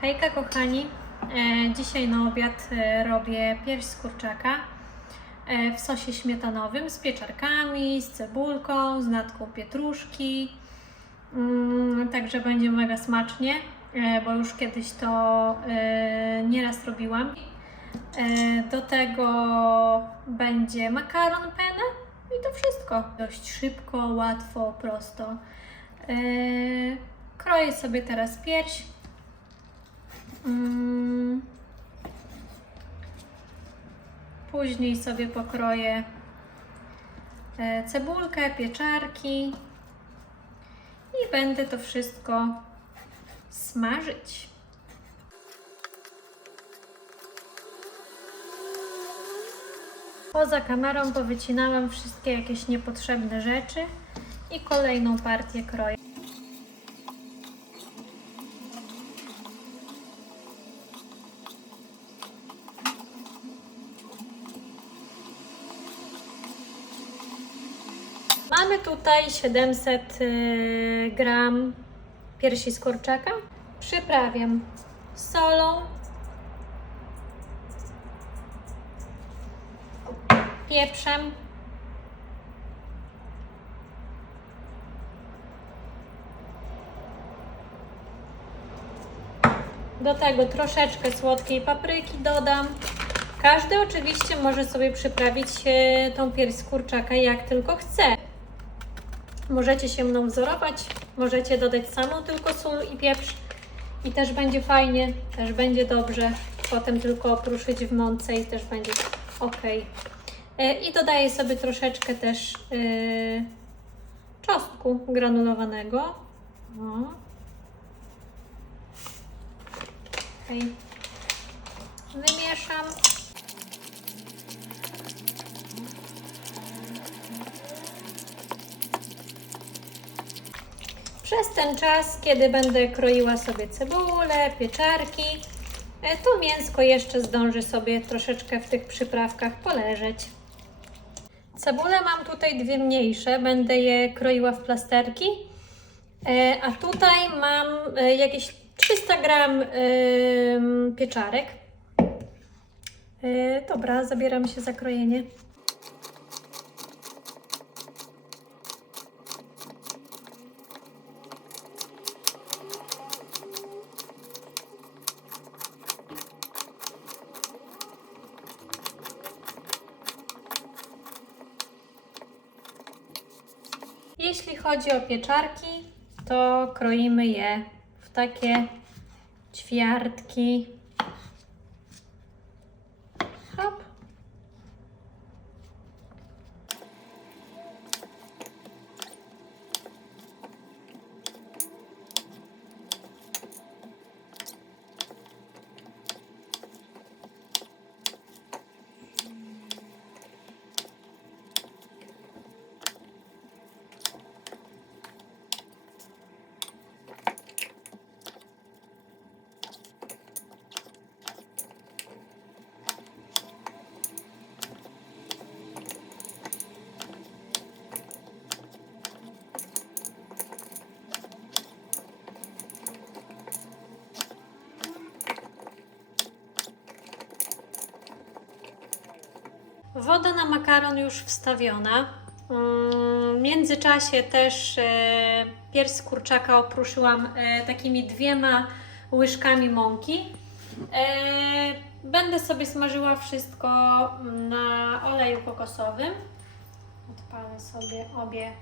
Hejka kochani, e, dzisiaj na obiad e, robię pierś z kurczaka e, w sosie śmietanowym z pieczarkami, z cebulką, z natką pietruszki. Mm, także będzie mega smacznie, bo już kiedyś to nieraz robiłam. Do tego będzie makaron penne i to wszystko. Dość szybko, łatwo, prosto. Kroję sobie teraz pierś. Mm. Później sobie pokroję e, cebulkę, pieczarki i będę to wszystko smażyć. Poza kamerą powycinałam wszystkie jakieś niepotrzebne rzeczy i kolejną partię kroję. Mamy tutaj 700 y, gram piersi z kurczaka. Przyprawiam solą, pieprzem, do tego troszeczkę słodkiej papryki dodam. Każdy oczywiście może sobie przyprawić e, tą pierś z kurczaka jak tylko chce. Możecie się mną wzorować, możecie dodać samą tylko sól i pieprz i też będzie fajnie, też będzie dobrze. Potem tylko opruszyć w mące i też będzie ok. E, I dodaję sobie troszeczkę też yy, czosnku granulowanego. O. Okay. Wymieszam. Przez ten czas, kiedy będę kroiła sobie cebulę, pieczarki, e, to mięsko jeszcze zdąży sobie troszeczkę w tych przyprawkach poleżeć. Cebulę mam tutaj dwie mniejsze, będę je kroiła w plasterki, e, a tutaj mam e, jakieś 300 gram pieczarek. Dobra, zabieram się za krojenie. Jeśli chodzi o pieczarki, to kroimy je w takie ćwiartki. Woda na makaron już wstawiona. Mm, W międzyczasie też e, pierś kurczaka opruszyłam e, takimi dwiema łyżkami mąki. E, Będę sobie smażyła wszystko na oleju kokosowym. Odpalę sobie obie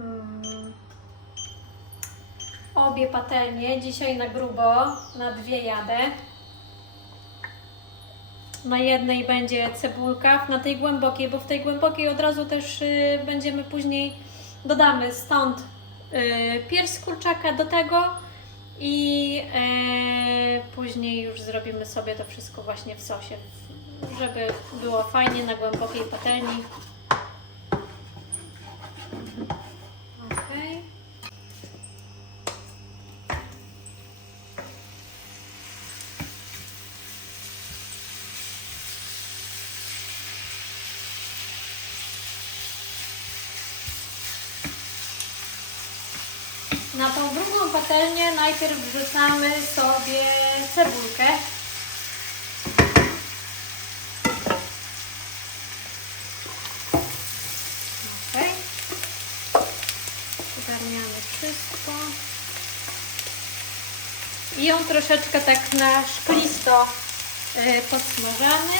mm, obie patelnie. Dzisiaj na grubo, na dwie jadę. Na jednej będzie cebulka, na tej głębokiej, bo w tej głębokiej od razu też y, będziemy później, dodamy stąd y, pierś kurczaka do tego i e, później już zrobimy sobie to wszystko właśnie w sosie, żeby było fajnie na głębokiej patelni. Na tą drugą patelnię najpierw wrzucamy sobie cebulkę. Ok. Ogarniamy wszystko. I ją troszeczkę tak na szklisto y, podsmażamy.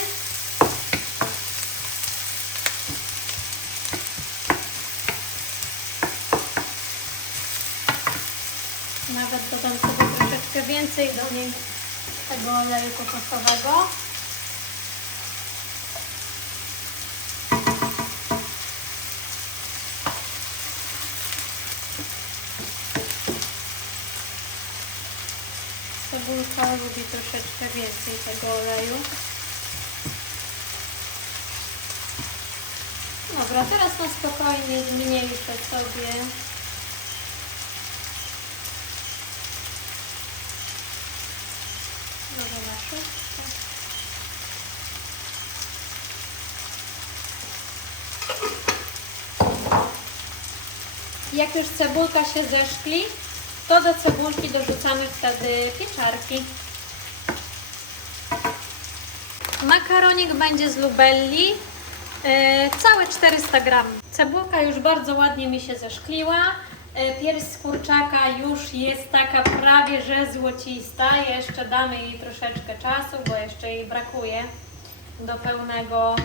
Nawet dodam sobie troszeczkę więcej do niej tego oleju kokosowego. Cebulka lubi troszeczkę więcej tego oleju. Dobra, teraz na spokojnie zmniejszę sobie Dobra, szóstka. Jak już cebulka się zeszkli, to do cebulki dorzucamy wtedy pieczarki. Makaronik będzie z lubelli, e, całe 400 gram. Cebulka już bardzo ładnie mi się zeszkliła. E, Pierś z kurczaka już jest taka prawie że złocista. Jeszcze damy jej troszeczkę czasu, bo jeszcze jej brakuje do pełnego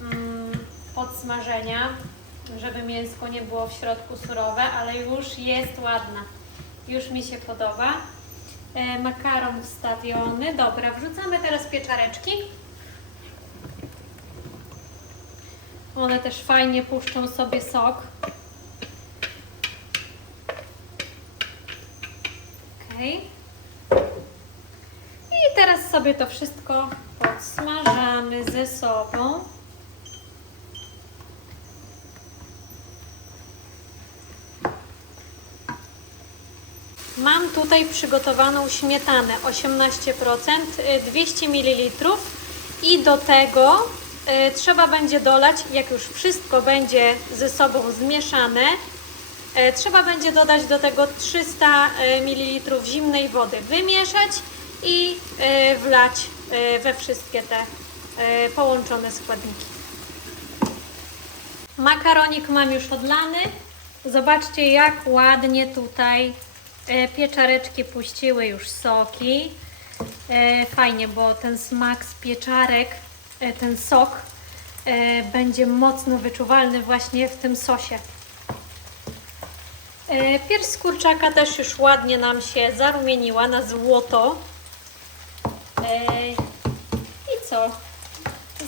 mm, podsmażenia, żeby mięsko nie było w środku surowe, ale już jest ładna. Już mi się podoba. E, makaron wstawiony. Dobra, wrzucamy teraz pieczareczki. One też fajnie puszczą sobie sok. Okej. I teraz sobie to wszystko podsmażamy ze sobą. Mam tutaj przygotowaną śmietanę 18%, y, 200 ml i do tego y, trzeba będzie dolać, jak już wszystko będzie ze sobą zmieszane, y, trzeba będzie dodać do tego 300 ml zimnej wody, wymieszać i y, wlać y, we wszystkie te y, połączone składniki. Makaronik mam już odlany. Zobaczcie, jak ładnie tutaj pieczareczki puściły już soki. E, Fajnie, bo ten smak z pieczarek, e, ten sok e, będzie mocno wyczuwalny właśnie w tym sosie. E, Pierś z kurczaka też już ładnie nam się zarumieniła na złoto. E, I co?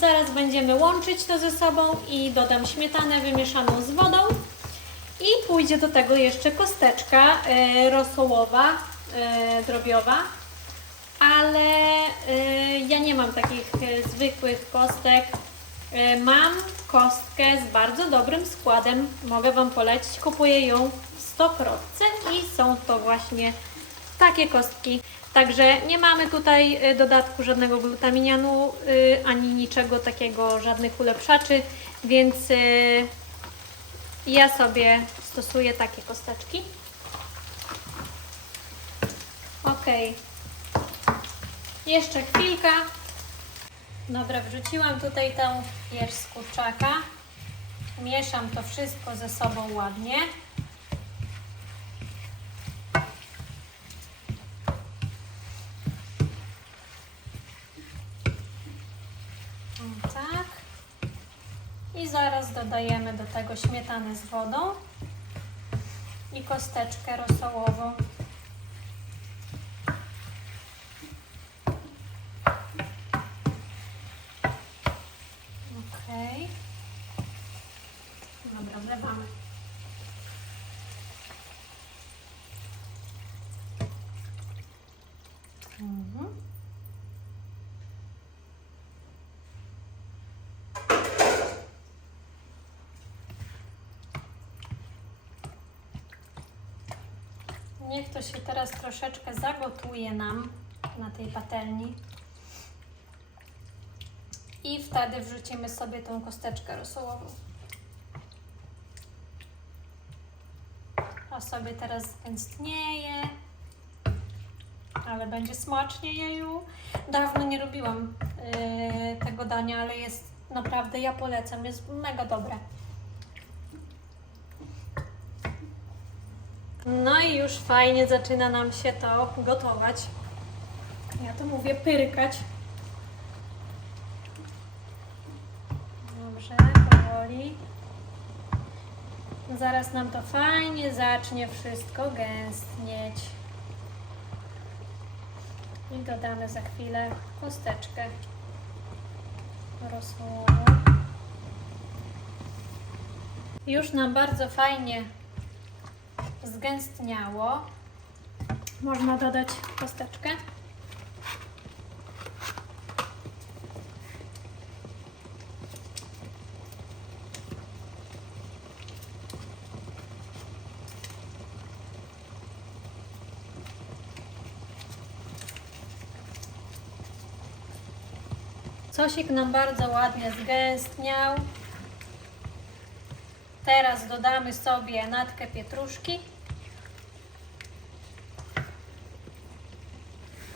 Zaraz będziemy łączyć to ze sobą i dodam śmietanę wymieszaną z wodą. I pójdzie do tego jeszcze kosteczka e, rosołowa, e, drobiowa. Ale e, ja nie mam takich zwykłych kostek. Mam kostkę z bardzo dobrym składem. Mogę Wam polecić. Kupuję ją w 100% i są to właśnie takie kostki. Także nie mamy tutaj dodatku żadnego glutaminianu ani niczego takiego, żadnych ulepszaczy, więc ja sobie stosuję takie kosteczki. Ok. Jeszcze chwilka. Dobra, wrzuciłam tutaj tę pierś z kurczaka. Mieszam to wszystko ze sobą ładnie. O, tak. I zaraz dodajemy do tego śmietanę z wodą i kosteczkę rosołową. Ok. Dobra, wlewamy. Mhm. Niech to się teraz troszeczkę zagotuje nam na tej patelni. I wtedy wrzucimy sobie tą kosteczkę rosołową. a sobie teraz gęstnieje. Ale będzie smacznie jeju. Dawno nie robiłam yy, tego dania, ale jest naprawdę, ja polecam, jest mega dobre. No i już fajnie zaczyna nam się to gotować. Ja to mówię pyrkać. Dobrze, powoli. Zaraz nam to fajnie zacznie wszystko gęstnieć. I dodamy za chwilę kosteczkę rosół. Już nam bardzo fajnie zgęstniało. Można dodać kosteczkę. Sosik nam bardzo ładnie zgęstniał. Teraz dodamy sobie natkę pietruszki.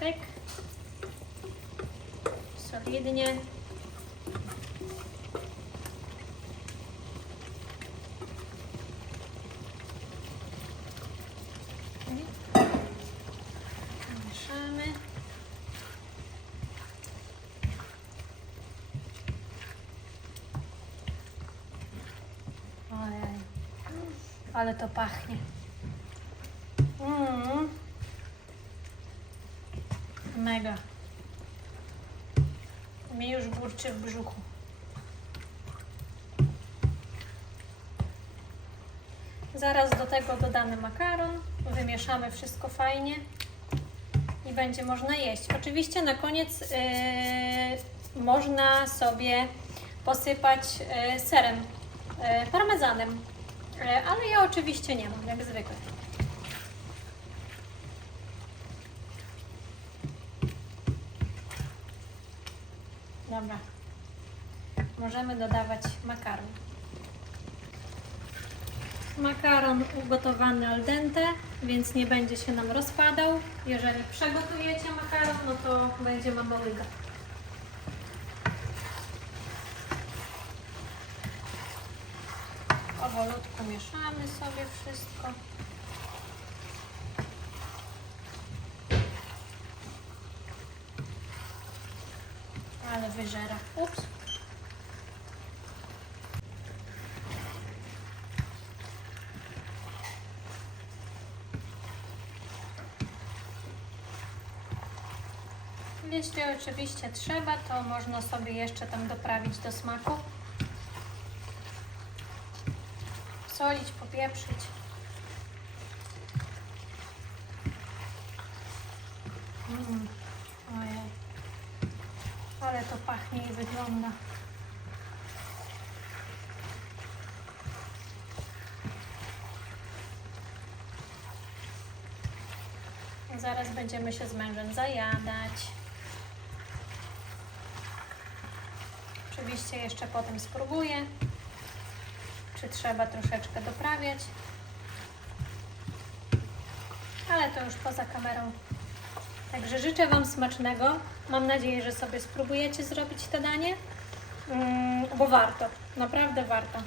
Pyk. Solidnie. I Mieszamy. Ojej, ale to pachnie. Mm. Mega. Mi już burczy w brzuchu. Zaraz do tego dodamy makaron, wymieszamy wszystko fajnie i będzie można jeść. Oczywiście na koniec yy, można sobie posypać yy, serem yy, parmezanem, ale ja oczywiście nie mam, jak zwykle. Dobra. Możemy dodawać makaron. Makaron ugotowany al dente, więc nie będzie się nam rozpadał. Jeżeli przegotujecie makaron, no to będzie mama Powolutku mieszamy sobie wszystko. Ale wyżera. Ups. Jeśli oczywiście trzeba, to można sobie jeszcze tam doprawić do smaku. Solić, popieprzyć. Mm. Ojej. Ale to pachnie i wygląda. Zaraz będziemy się z mężem zajadać. Oczywiście jeszcze potem spróbuję, czy trzeba troszeczkę doprawiać. Ale to już poza kamerą. Także życzę Wam smacznego. Mam nadzieję, że sobie spróbujecie zrobić to danie, Mm, bo warto, naprawdę warto.